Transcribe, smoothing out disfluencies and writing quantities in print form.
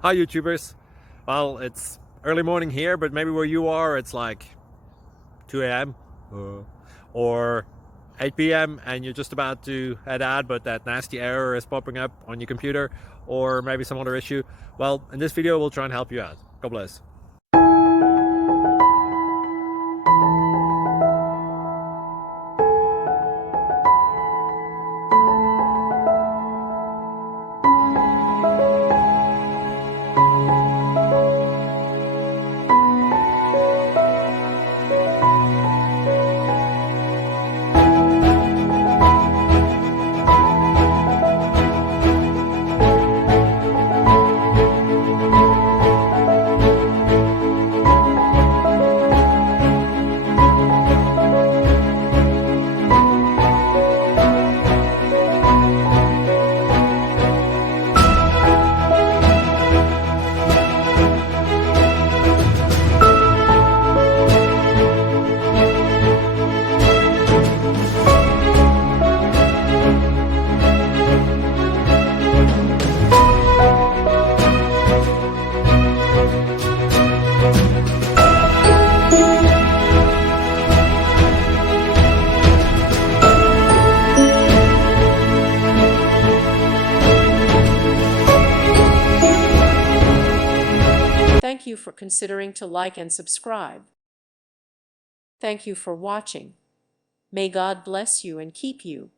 Hi YouTubers. Well, it's early morning here, but maybe where you are it's like 2 a.m. or 8 p.m. and you're just about to head out, but that nasty error is popping up on your computer, or maybe some other issue. Well, in this video we'll try and help you out. God bless. Thank you for considering to like and subscribe. Thank you for watching. May God bless you and keep you.